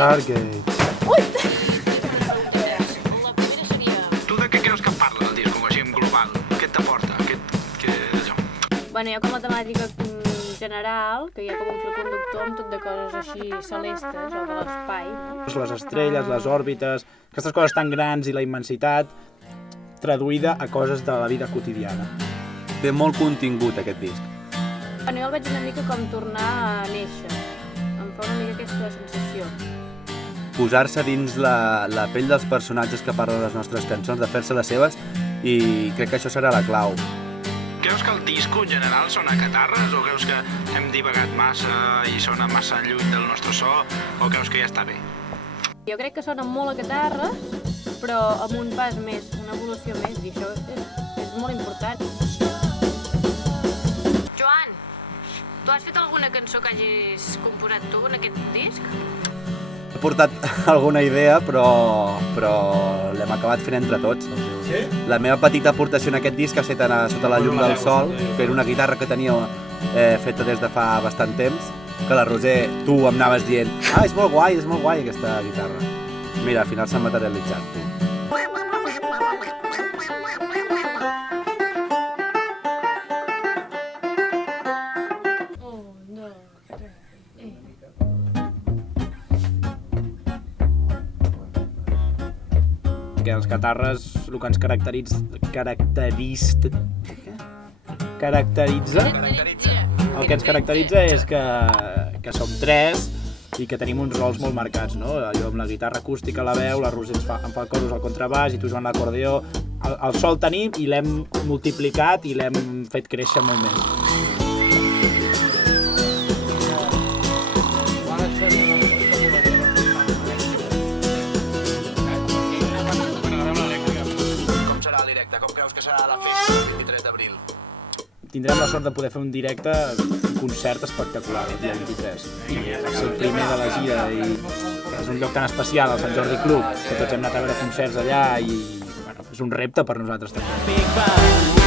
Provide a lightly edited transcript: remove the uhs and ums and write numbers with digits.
Stargate. Ui! La primera seria... Tu de què creus que parla el disc, com així en global? Què t'aporta? Què allò? Bueno, hi ha com la temàtica general, que hi ha com un fil conductor amb tot de coses així celestes o de l'espai, no? Les estrelles, les òrbites, aquestes coses tan grans i la immensitat traduïda a coses de la vida quotidiana. Té molt contingut aquest disc. Bueno, jo el veig una mica com tornar a néixer. Em fa una mica aquesta sensació. Posar-se dins la pell dels personatges que parlen les nostres cançons, de fer-se les seves, i crec que això serà la clau. Creus que el disco en general sona a catarres o creus que hem divagat massa i sona massa lluny del nostre so o creus que ja està bé? Jo crec que sona molt a catarra, però amb un pas més, una evolució més, i això és molt important. Joan, tu has fet alguna cançó que hagis composat tu en aquest disc? He portat alguna idea, però l'hem acabat fent entre tots. Sí? La meva petita aportació en aquest disc ha estat sota la llum del sol, que era una guitarra que tenia feta des de fa bastant temps, que la Roser, tu em anaves dient és molt guai aquesta guitarra. Mira, al final s'ha materialitzat, tu. Que els catarres, el que ens caracteritza, el que ens caracteritza és que som tres i que tenim uns rols molt marcats, no? Jo amb la guitarra acústica, la veu, la Roser em fa coros al contrabaix i tu Joan l'acordió. El so el tenim i l'hem multiplicat i l'hem fet créixer molt més. Tindrem la sort de poder fer un directe, un concert espectacular el dia 23. I és el primer de la gira i és un lloc tan especial, el Sant Jordi Club, que tots hem anat a veure concerts allà i bueno, és un repte per nosaltres també.